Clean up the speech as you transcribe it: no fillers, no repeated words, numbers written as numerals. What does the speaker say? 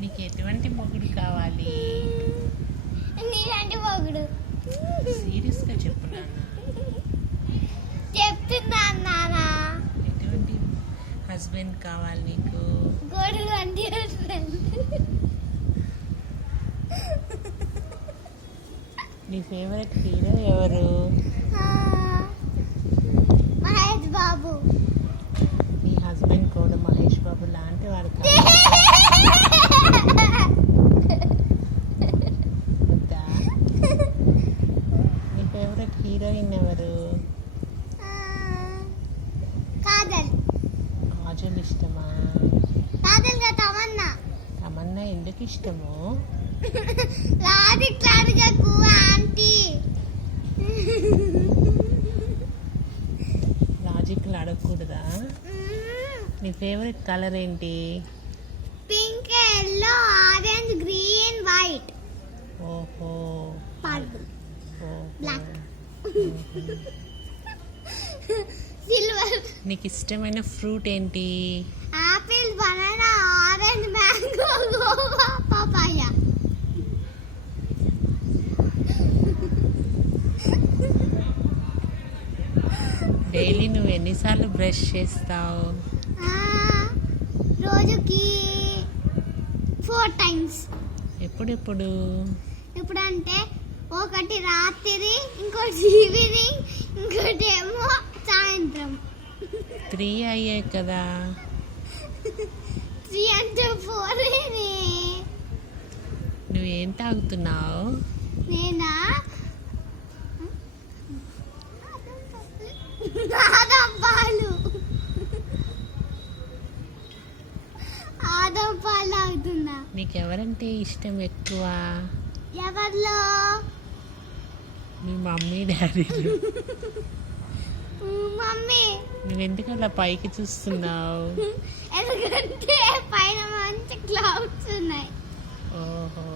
నీకు ఎటువంటి మొగుడు కావాలి? నీలాంటి మొగుడు. సీరియస్ గా చెప్పు నాన్న. చెప్తున్నా నానా. ఎటువంటి హస్బెండ్ కావాలి నీకు? గోడు వంటి హస్బెండ్. నీ ఫేవరెట్ హీరో ఎవరు? మహేష్ బాబు. నీ హస్బెండ్ కూడా మహేష్ బాబు లాంటి వాడు కాదా? నీ ఫేవరెట్ హీరోయిన్ ఎవరు? కాజల్. కాజల్ ఇష్టమా? కాజల్గా తమన్నా. తమన్నా ఎందుకు ఇష్టము? రాధిక్లాగా ఆంటీ. లాజిక్లు అడగకూడదా? నీ ఫేవరెట్ కలర్ ఏంటి? Pink, yellow, orange, green, white. ఓహో, పర్పుల్, ఓహో. Black, silver. నీకు ఇష్టమైన ఫ్రూట్ ఏంటి? Apple, banana, orange, mango, guava, papaya. Daily నువ్వు ఎన్నిసార్లు బ్రష్ చేస్తావు? రోజుకి 4 times. ఎప్పుడెప్పుడు? ఎప్పుడంటే ఒకటి రాత్రి, ఇంకోటి ఈవినింగ్, ఇంకోటి ఏమో సాయంత్రం. 3 అయ్యాయి కదా. 3 అంటే 4. నువ్వేం తాగుతున్నావు? నేనా? ఆదం పాలు. ఆదం పాలు తాగుతున్నా. నీకెవరంటే ఇష్టం ఎక్కువ? ఎవరిలో? మీ మమ్మీ డాడీలు. మమ్మీ. నువ్వెందుకు అలా పైకి చూస్తున్నావు? ఎందుకంటే పైన మంచి క్లౌడ్స్ ఉన్నాయి. ఓహో.